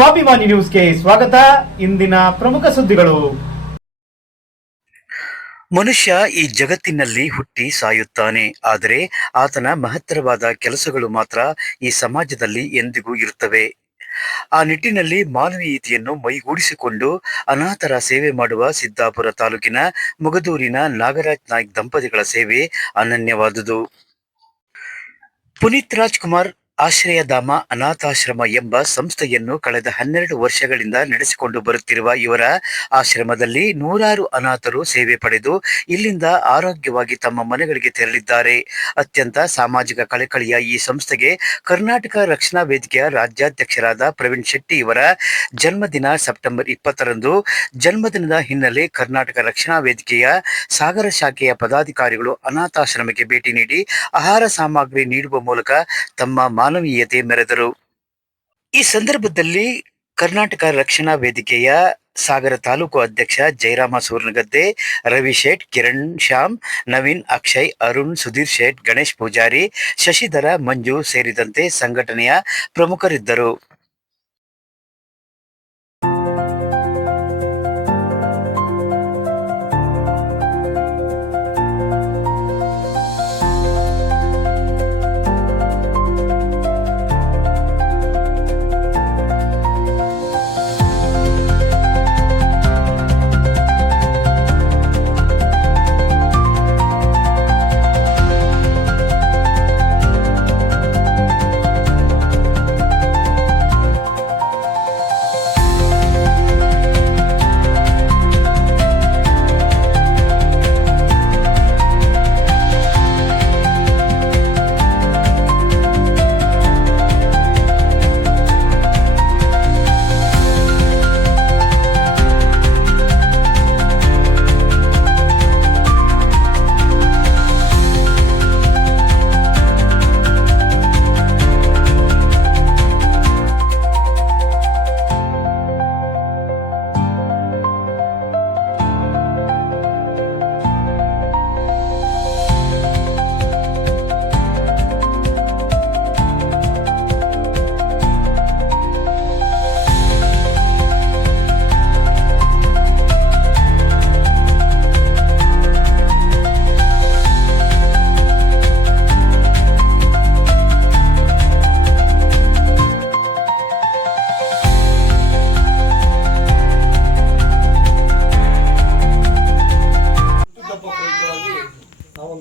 ಸ್ವಾಭಿಮಾನಿ ನ್ಯೂಸ್ಗೆ ಸ್ವಾಗತ. ಇಂದಿನ ಪ್ರಮುಖ ಸುದ್ದಿಗಳು. ಮನುಷ್ಯ ಈ ಜಗತ್ತಿನಲ್ಲಿ ಹುಟ್ಟಿ ಸಾಯುತ್ತಾನೆ. ಆದರೆ ಆತನ ಮಹತ್ತರವಾದ ಕೆಲಸಗಳು ಮಾತ್ರ ಈ ಸಮಾಜದಲ್ಲಿ ಎಂದಿಗೂ ಇರುತ್ತವೆ. ಆ ನಿಟ್ಟಿನಲ್ಲಿ ಮಾನವೀಯತೆಯನ್ನು ಮೈಗೂಡಿಸಿಕೊಂಡು ಅನಾಥರ ಸೇವೆ ಮಾಡುವ ಸಿದ್ದಾಪುರ ತಾಲೂಕಿನ ಮುಗದೂರಿನ ನಾಗರಾಜ್ ನಾಯ್ಕ್ ದಂಪತಿಗಳ ಸೇವೆ ಅನನ್ಯವಾದುದು. ಪುನೀತ್ ರಾಜ್ಕುಮಾರ್ ಆಶ್ರಯಧಾಮ ಅನಾಥಾಶ್ರಮ ಎಂಬ ಸಂಸ್ಥೆಯನ್ನು ಕಳೆದ ಹನ್ನೆರಡು ವರ್ಷಗಳಿಂದ ನಡೆಸಿಕೊಂಡು ಬರುತ್ತಿರುವ ಇವರ ಆಶ್ರಮದಲ್ಲಿ ನೂರಾರು ಅನಾಥರು ಸೇವೆ ಪಡೆದು ಇಲ್ಲಿಂದ ಆರೋಗ್ಯವಾಗಿ ತಮ್ಮ ಮನೆಗಳಿಗೆ ತೆರಳಿದ್ದಾರೆ. ಅತ್ಯಂತ ಸಾಮಾಜಿಕ ಕಳಕಳಿಯ ಈ ಸಂಸ್ಥೆಗೆ ಕರ್ನಾಟಕ ರಕ್ಷಣಾ ವೇದಿಕೆಯ ರಾಜ್ಯಾಧ್ಯಕ್ಷರಾದ ಪ್ರವೀಣ್ ಶೆಟ್ಟಿ ಇವರ ಜನ್ಮದಿನ ಸೆಪ್ಟೆಂಬರ್ ಇಪ್ಪತ್ತರಂದು. ಜನ್ಮದಿನದ ಹಿನ್ನೆಲೆ ಕರ್ನಾಟಕ ರಕ್ಷಣಾ ವೇದಿಕೆಯ ಸಾಗರ ಶಾಖೆಯ ಪದಾಧಿಕಾರಿಗಳು ಅನಾಥಾಶ್ರಮಕ್ಕೆ ಭೇಟಿ ನೀಡಿ ಆಹಾರ ಸಾಮಗ್ರಿ ನೀಡುವ ಮೂಲಕ ತಮ್ಮ ಮಾನವೀಯತೆ ಮೆರೆದರು. ಈ ಸಂದರ್ಭದಲ್ಲಿ ಕರ್ನಾಟಕ ರಕ್ಷಣಾ ವೇದಿಕೆಯ ಸಾಗರ ತಾಲೂಕು ಅಧ್ಯಕ್ಷ ಜಯರಾಮ ಸೂರ್ನಗದ್ದೆ, ರವಿ ಶೇಟ್, ಕಿರಣ್ ಶ್ಯಾಮ್, ನವೀನ್ ಅಕ್ಷಯ್, ಅರುಣ್, ಸುಧೀರ್ ಶೇಟ್, ಗಣೇಶ್ ಪೂಜಾರಿ, ಶಶಿಧರ, ಮಂಜು ಸೇರಿದಂತೆ ಸಂಘಟನೆಯ ಪ್ರಮುಖರಿದ್ದರು.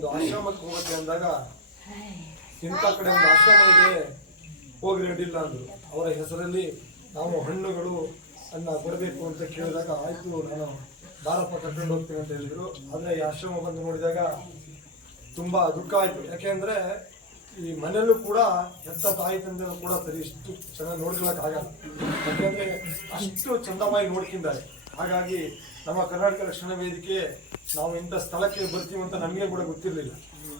ನಾವೊಂದು ಆಶ್ರಮಕ್ಕೆ ಹೋಗುತ್ತೆ ಅಂದಾಗ ಇಂಥ ಕಡೆ ಒಂದು ಆಶ್ರಮ ಇದೆ ಹೋಗಿ ಅಡ್ಡಿಲ್ಲ ಅಂದ್ರು. ಅವರ ಹೆಸರಲ್ಲಿ ನಾವು ಹಣ್ಣುಗಳು ಅನ್ನ ಕೊಡಬೇಕು ಅಂತ ಕೇಳಿದಾಗ ಆಯ್ತು ನಾನು ಬಾರಪ್ಪ ಕರ್ಕೊಂಡು ಹೋಗ್ತೀನಿ ಅಂತ ಹೇಳಿದ್ರು. ಆದರೆ ಈ ಆಶ್ರಮ ಬಂದು ನೋಡಿದಾಗ ತುಂಬಾ ದುಃಖ ಆಯ್ತು. ಯಾಕೆಂದ್ರೆ ಈ ಮನೆಯಲ್ಲೂ ಕೂಡ ಎತ್ತ ತಾಯಿ ತಂದೆ ಕೂಡ ಸರಿ ಇಷ್ಟು ಚೆನ್ನಾಗಿ ನೋಡ್ಕೊಳಕ್ ಆಗಲ್ಲ ಯಾಕೆಂದ್ರೆ ಅಷ್ಟು ಚಂದವಾಗಿ ನೋಡ್ಕಿದ್ದಾರೆ ಹಾಗಾಗಿ ನಮ್ಮ ಕರ್ನಾಟಕ ರಕ್ಷಣಾ ವೇದಿಕೆ ನಾವು ಇಂಥ ಸ್ಥಳಕ್ಕೆ ಬರ್ತೀವಿ ಅಂತ ನಮಗೆ ಕೂಡ ಗೊತ್ತಿರಲಿಲ್ಲ.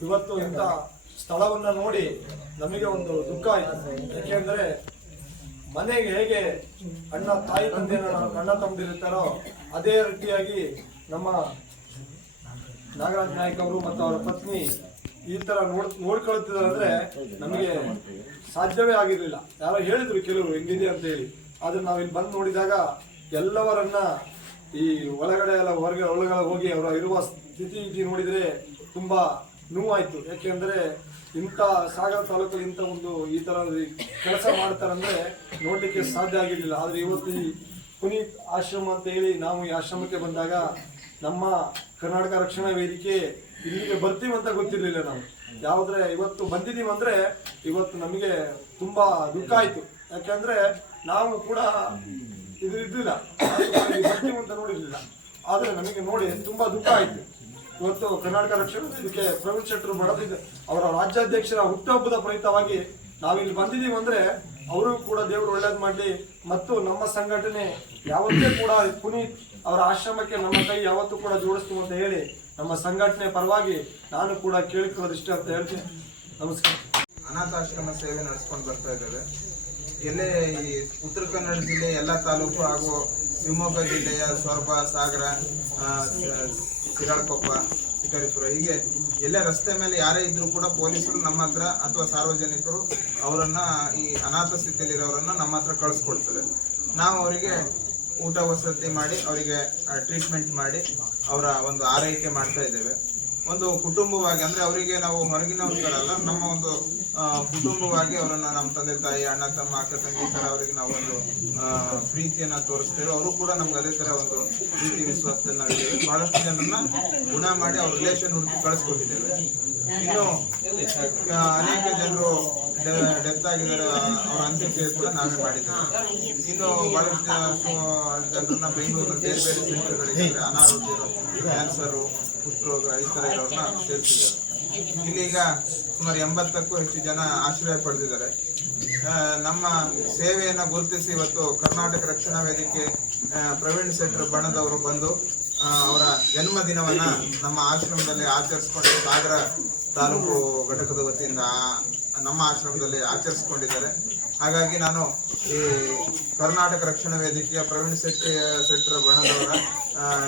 ಇವತ್ತು ಇಂಥ ಸ್ಥಳವನ್ನ ನೋಡಿ ನಮಗೆ ಒಂದು ದುಃಖ ಆಯ್ತು. ಯಾಕೆಂದ್ರೆ ಮನೆಗೆ ಹೇಗೆ ಅಣ್ಣ, ತಾಯಿ ತಂದೆನ ಅಣ್ಣ ತಮ್ಮದಿರುತ್ತಾರೋ ಅದೇ ರೀತಿಯಾಗಿ ನಮ್ಮ ನಾಗರಾಜ್ ನಾಯ್ಕ ಅವರು ಮತ್ತು ಅವರ ಪತ್ನಿ ಈ ತರ ನೋಡ್, ನೋಡ್ಕೊಳ್ತಿದ್ದಾರೆ ನಮಗೆ ಸಾಧ್ಯವೇ ಆಗಿರಲಿಲ್ಲ. ಯಾರೋ ಹೇಳಿದ್ರು ಕೆಲವರು ಹೆಂಗಿದೆ ಅಂತ ಹೇಳಿ. ಆದ್ರೆ ನಾವು ಇಲ್ಲಿ ಬಂದು ನೋಡಿದಾಗ ಎಲ್ಲವರನ್ನ ಈ ಒಳಗಡೆ ಎಲ್ಲ ಹೊರಗೆ ಒಳಗಡೆ ಹೋಗಿ ಅವರ ಇರುವ ಸ್ಥಿತಿ ನೋಡಿದ್ರೆ ತುಂಬಾ ಯಾಕೆಂದರೆ ಯಾಕೆಂದ್ರೆ ಇಂಥ ಸಾಗರ ತಾಲೂಕಲ್ಲಿ ಇಂಥ ಒಂದು ಈ ಥರ ಕೆಲಸ ಮಾಡ್ತಾರಂದರೆ ನೋಡಲಿಕ್ಕೆ ಸಾಧ್ಯ ಆಗಿರಲಿಲ್ಲ. ಆದರೆ ಇವತ್ತು ಈ ಪುನೀತ್ ಆಶ್ರಮ ಅಂತ ಹೇಳಿ ನಾವು ಈ ಆಶ್ರಮಕ್ಕೆ ಬಂದಾಗ ನಮ್ಮ ಕರ್ನಾಟಕ ರಕ್ಷಣಾ ವೇದಿಕೆ ಇಲ್ಲಿಗೆ ಬರ್ತೀವಿ ಅಂತ ಗೊತ್ತಿರಲಿಲ್ಲ ನಾವು ಯಾವುದ್ರೆ ಇವತ್ತು ಬಂದಿದ್ದೀವಿ ಅಂದರೆ ಇವತ್ತು ನಮಗೆ ತುಂಬ ದುಃಖ ಆಯಿತು. ಯಾಕೆಂದರೆ ನಾವು ಕೂಡ ಇದು ಇದ್ದಿಲ್ಲ. ಅಂತ ನೋಡಿರ್ಲಿಲ್ಲ. ಆದ್ರೆ ನಮಗೆ ನೋಡಿ ತುಂಬಾ ದುಃಖ ಆಯ್ತು. ಇವತ್ತು ಕರ್ನಾಟಕ ರಕ್ಷಣೆ ಇದಕ್ಕೆ ಪ್ರವೀಣ್ ಶೆಟ್ಟರು ಬಡದಿದ್ದ ಅವರ ರಾಜ್ಯಾಧ್ಯಕ್ಷರ ಹುಟ್ಟುಹಬ್ಬದ ಪ್ರಯುಕ್ತವಾಗಿ ನಾವಿಲ್ಲಿ ಬಂದಿದ್ದೀವಿ ಅಂದ್ರೆ ಅವರು ಕೂಡ ದೇವರು ಒಳ್ಳೇದ್ ಮಾಡಲಿ ಮತ್ತು ನಮ್ಮ ಸಂಘಟನೆ ಯಾವತ್ತೇ ಕೂಡ ಪುನೀತ್ ಅವರ ಆಶ್ರಮಕ್ಕೆ ನಮ್ಮ ಕೈ ಯಾವತ್ತೂ ಕೂಡ ಜೋಡಿಸ್ತೀವಿ ಅಂತ ಹೇಳಿ ನಮ್ಮ ಸಂಘಟನೆ ಪರವಾಗಿ ನಾನು ಕೂಡ ಕೇಳಿಕೊಳ್ಳೋದು ಇಷ್ಟ ಅಂತ ಹೇಳ್ತೀನಿ. ನಮಸ್ಕಾರ. ಅನಾಥಾಶ್ರಮ ಸೇವೆ ನಡೆಸ್ಕೊಂಡು ಬರ್ತಾ ಇದ್ದೇವೆ. ಎಲ್ಲೇ ಈ ಉತ್ತರ ಕನ್ನಡ ಜಿಲ್ಲೆ ಎಲ್ಲ ತಾಲೂಕು ಹಾಗೂ ಶಿವಮೊಗ್ಗ ಜಿಲ್ಲೆಯ ಸೊರಬ, ಸಾಗರ ಶಿರಾಳ್ಕೊಪ್ಪ, ಶಿಕಾರಿಪುರ, ಹೀಗೆ ಎಲ್ಲೇ ರಸ್ತೆ ಮೇಲೆ ಯಾರೇ ಇದ್ರೂ ಕೂಡ ಪೊಲೀಸರು ನಮ್ಮ ಹತ್ರ ಅಥವಾ ಸಾರ್ವಜನಿಕರು ಅವರನ್ನ ಈ ಅನಾಥ ಸ್ಥಿತಿಯಲ್ಲಿರೋರನ್ನ ನಮ್ಮ ಹತ್ರ ಕಳಿಸ್ಕೊಡ್ತಾರೆ. ನಾವು ಅವರಿಗೆ ಊಟ ವಸತಿ ಮಾಡಿ, ಅವರಿಗೆ ಟ್ರೀಟ್ಮೆಂಟ್ ಮಾಡಿ ಅವರ ಒಂದು ಆರೈಕೆ ಮಾಡ್ತಾ ಇದ್ದೇವೆ. ಒಂದು ಕುಟುಂಬವಾಗಿ, ಅಂದ್ರೆ ಅವರಿಗೆ ನಾವು ಹೊರಗಿನವ್ರ ತರ ನಮ್ಮ ಒಂದು ಕುಟುಂಬವಾಗಿ ಅವರನ್ನ ನಮ್ಮ ತಂದೆ, ತಾಯಿ, ಅಣ್ಣ, ತಮ್ಮ, ಅಕ್ಕ, ತಂಗಿ ತರ ಅವರಿಗೆ ನಾವು ಒಂದು ಪ್ರೀತಿಯನ್ನ ತೋರಿಸ್ತೇವೆ ಅವರು ಕೂಡ ನಮ್ಗೆ ಅದೇ ತರ ಒಂದು ಪ್ರೀತಿ ವಿಶ್ವಾಸದಲ್ಲಿ ನಾವಿದ್ದೇವೆ ಬಹಳಷ್ಟು ಜನರನ್ನ ಗುಣ ಮಾಡಿ ಅವ್ರ ರಿಲೇಷನ್ ಹುಡುಕಿ ಕಳಿಸ್ಕೊಟ್ಟಿದ್ದೇವೆ ಇನ್ನು ಅನೇಕ ಜನರು ಡೆತ್ ಆಗಿದ್ದಾರೆ. ಅವರ ಅಂತ್ಯಕ್ರಿಯೆ ಕೂಡ ನಾವೇ ಮಾಡಿದ್ದೇವೆ. ಇನ್ನು ಬಹಳಷ್ಟು ಜನ- ಜನರನ್ನ ಬೆಂಗಳೂರಿನ ಬೇರೆ ಬೇರೆ ಸೆಂಟರ್ಗಳಿಗೆ ಅಂದ್ರೆ ಅನಾರೋಗ್ಯ ಕ್ಯಾನ್ಸರು ಕುಷ್ಠರೋಗ ಈ ಥರ ಇರೋರನ್ನ ಸೇರಿಸಿದ್ದಾರೆ. ಇಲ್ಲಿ ಈಗ ಸುಮಾರು ಎಂಬತ್ತಕ್ಕೂ ಹೆಚ್ಚು ಜನ ಆಶ್ರಯ ಪಡೆದಿದ್ದಾರೆ. ನಮ್ಮ ಸೇವೆಯನ್ನು ಗುರುತಿಸಿ ಇವತ್ತು ಕರ್ನಾಟಕ ರಕ್ಷಣಾ ವೇದಿಕೆ ಪ್ರವೀಣ್ ಶೆಟ್ಟರ್ ಬಣದವರು ಬಂದು ಅವರ ಜನ್ಮದಿನವನ್ನು ನಮ್ಮ ಆಶ್ರಮದಲ್ಲಿ ಆಚರಿಸ್ಕೊಂಡು ಸಾಗರ ತಾಲೂಕು ಘಟಕದ ವತಿಯಿಂದ ನಮ್ಮ ಆಶ್ರಮದಲ್ಲಿ ಆಚರಿಸಿಕೊಂಡಿದ್ದಾರೆ. ಹಾಗಾಗಿ ನಾನು ಈ ಕರ್ನಾಟಕ ರಕ್ಷಣಾ ವೇದಿಕೆಯ ಪ್ರವೀಣ್ ಶೆಟ್ಟಿ ಶೆಟ್ಟರ ಬಣದವರ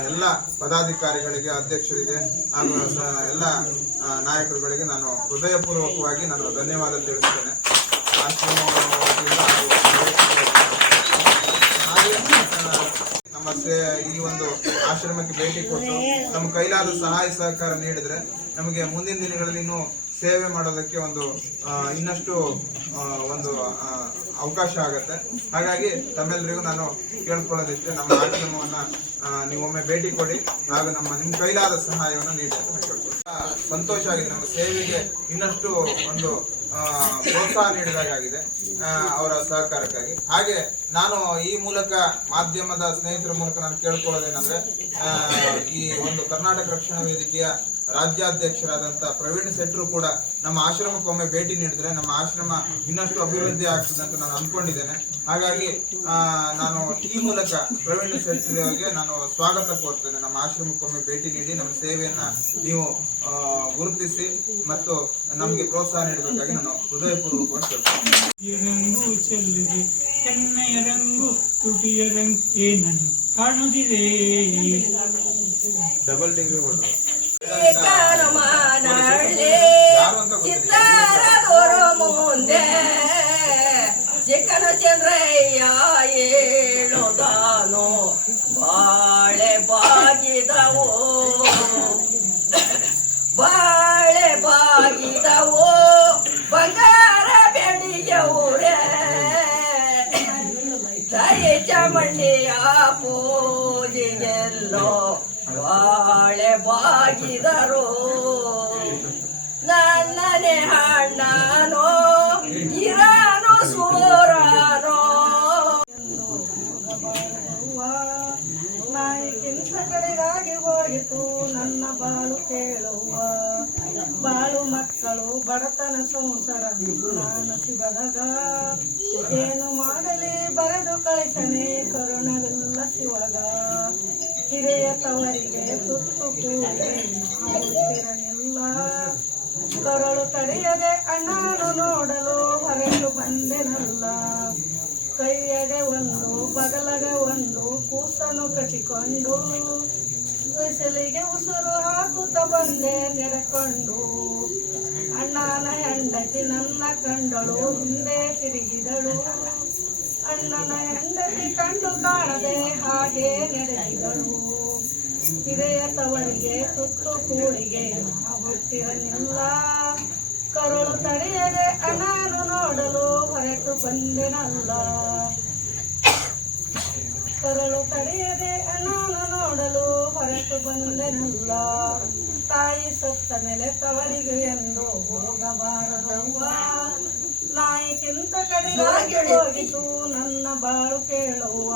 ಎಲ್ಲ ಪದಾಧಿಕಾರಿಗಳಿಗೆ, ಅಧ್ಯಕ್ಷರಿಗೆ ಹಾಗೂ ಎಲ್ಲ ನಾಯಕರುಗಳಿಗೆ ನಾನು ಹೃದಯಪೂರ್ವಕವಾಗಿ ನಾನು ಧನ್ಯವಾದ ತಿಳಿಸ್ತೇನೆ. ಆಶ್ರಮ ನಮ್ಮ ಈ ಒಂದು ಆಶ್ರಮಕ್ಕೆ ಭೇಟಿ ಕೊಟ್ಟು ನಮ್ಮ ಕೈಲಾದ ಸಹಾಯ ಸಹಕಾರ ನೀಡಿದ್ರೆ ನಮಗೆ ಮುಂದಿನ ದಿನಗಳಲ್ಲಿ ಇನ್ನೂ ಸೇವೆ ಮಾಡೋದಕ್ಕೆ ಒಂದು ಇನ್ನಷ್ಟು ಒಂದು ಅವಕಾಶ ಆಗುತ್ತೆ. ಹಾಗಾಗಿ ತಮ್ಮೆಲ್ಲರಿಗೂ ನಾನು ಕೇಳ್ಕೊಳ್ಳೋದಿಷ್ಟೇ, ನಮ್ಮ ಆಶ್ರಮವನ್ನು ನೀವು ಒಮ್ಮೆ ಭೇಟಿ ಕೊಡಿ, ಹಾಗೂ ನಮ್ಮ ನಿಮ್ಮ ಕೈಲಾದ ಸಹಾಯವನ್ನು ನೀಡಿ ಸಂತೋಷ ಆಗಿದೆ. ನಮ್ಮ ಸೇವೆಗೆ ಇನ್ನಷ್ಟು ಒಂದು ಪ್ರೋತ್ಸಾಹ ನೀಡಿದಾಗಿದೆ ಅವರ ಸಹಕಾರಕ್ಕಾಗಿ. ಹಾಗೆ ನಾನು ಈ ಮೂಲಕ ಮಾಧ್ಯಮದ ಸ್ನೇಹಿತರ ಮೂಲಕ ನಾನು ಕೇಳ್ಕೊಳ್ಳೋದೇನಂದ್ರೆ ಈ ಒಂದು ಕರ್ನಾಟಕ ರಕ್ಷಣಾ ವೇದಿಕೆಯ ರಾಜ್ಯಾಧ್ಯಕ್ಷರಾದಂತ ಪ್ರವೀಣ್ ಶೆಟ್ರು ಕೂಡ ನಮ್ಮ ಆಶ್ರಮಕ್ಕೊಮ್ಮೆ ಭೇಟಿ ನೀಡಿದ್ರೆ ನಮ್ಮ ಆಶ್ರಮ ಇನ್ನಷ್ಟು ಅಭಿವೃದ್ಧಿ ಆಗ್ತದೆ ಅಂತ ನಾನು ಅನ್ಕೊಂಡಿದ್ದೇನೆ. ಹಾಗಾಗಿ ನಾನು ಈ ಮೂಲಕ ಪ್ರವೀಣ್ ಶೆಟ್ಟರಿಗೆ ನಾನು ಸ್ವಾಗತ ಕೋರ್ತೇನೆ. ನಮ್ಮ ಆಶ್ರಮಕ್ಕೊಮ್ಮೆ ಭೇಟಿ ನೀಡಿ ನಮ್ಮ ಸೇವೆಯನ್ನ ನೀವು ಗುರುತಿಸಿ ಮತ್ತು ನಮಗೆ ಪ್ರೋತ್ಸಾಹ ನೀಡಬೇಕಾಗಿ ನಾನು ಹೃದಯಪೂರ್ವಕವಾಗಿ ಕೇಳ್ತೇನೆ. ರಂಗು ಪೂಜೆಗೆಲ್ಲೋ ಬಾಳೆ ಬಾಗಿದರು. ನನ್ನನೆ ಹಣ್ಣನೋ ಇರನು, ಸೂರನೋ. ನಾಯಿಗಿಂತ ಕಡೆಗಾಗಿ ಹೋಯಿತು ನನ್ನ ಬಾಳು ಕೇಳುವ. ಬಾಳು ಮಕ್ಕಳು ಬಡತನ ಸಂಸಾರ ನಾನು ಸಿಗದಾಗ. ಏನು ಮಾಡಲಿ? ಬರೆದು ಕಳಿಸನೆ ಕರುಣವೆಲ್ಲ ಶಿವಗ. ಹಿರಿಯ ತವರಿಗೆ ತುತ್ತು ಕೂಡಿರಲಿಲ್ಲ ಕರಳು ತಡೆಯದೆ ಅಣ್ಣನು ನೋಡಲು ಹೊರಟು ಬಂದೆನಲ್ಲ. ಕೈಯಗೆ ಒಂದು ಬಗಲಗೆ ಒಂದು, ಕೂಸನ್ನು ಕಟ್ಟಿಕೊಂಡು ಬಿಸಿಲಿಗೆ ಉಸಿರು ಹಾಕುತ್ತ ಬಂದೆ ನೆರೆಕೊಂಡು. ಅಣ್ಣನ ಹೆಂಡತಿ ನನ್ನ ಕಂಡಳು, ಹಿಂದೆ ತಿರುಗಿದಳು. ಅಣ್ಣನ ಹೆಂಡತಿ ಕಂಡು ಕಾಣದೆ ಹಾಗೆ ನಡೆಸಿದಳು ಹಿರಿಯ ತವರಿಗೆ ತುತ್ತು ಕೂಳಿಗೆ ಹೋಗ್ತಿರಲಿಲ್ಲ ಕರುಳು ತಡೆಯದೆ ಅಣ್ಣನು ನೋಡಲು ಹೊರಟು ಬಂದೆನಲ್ಲ. ಕರಳು ತಡೆಯದೆ ಅನಾನು ನೋಡಲು ಹೊರಟು ಬಂದೆನಲ್ಲ. ತಾಯಿ ಸತ್ತ ಮೇಲೆ ತವರಿಗೆ ಎಂದು ಹೋಗಬಾರದವ್ವ. ನಾಯಕ್ಕಿಂತ ಕಡೆ ಹೋಗಿತು ನನ್ನ ಬಾಳು ಕೇಳುವ.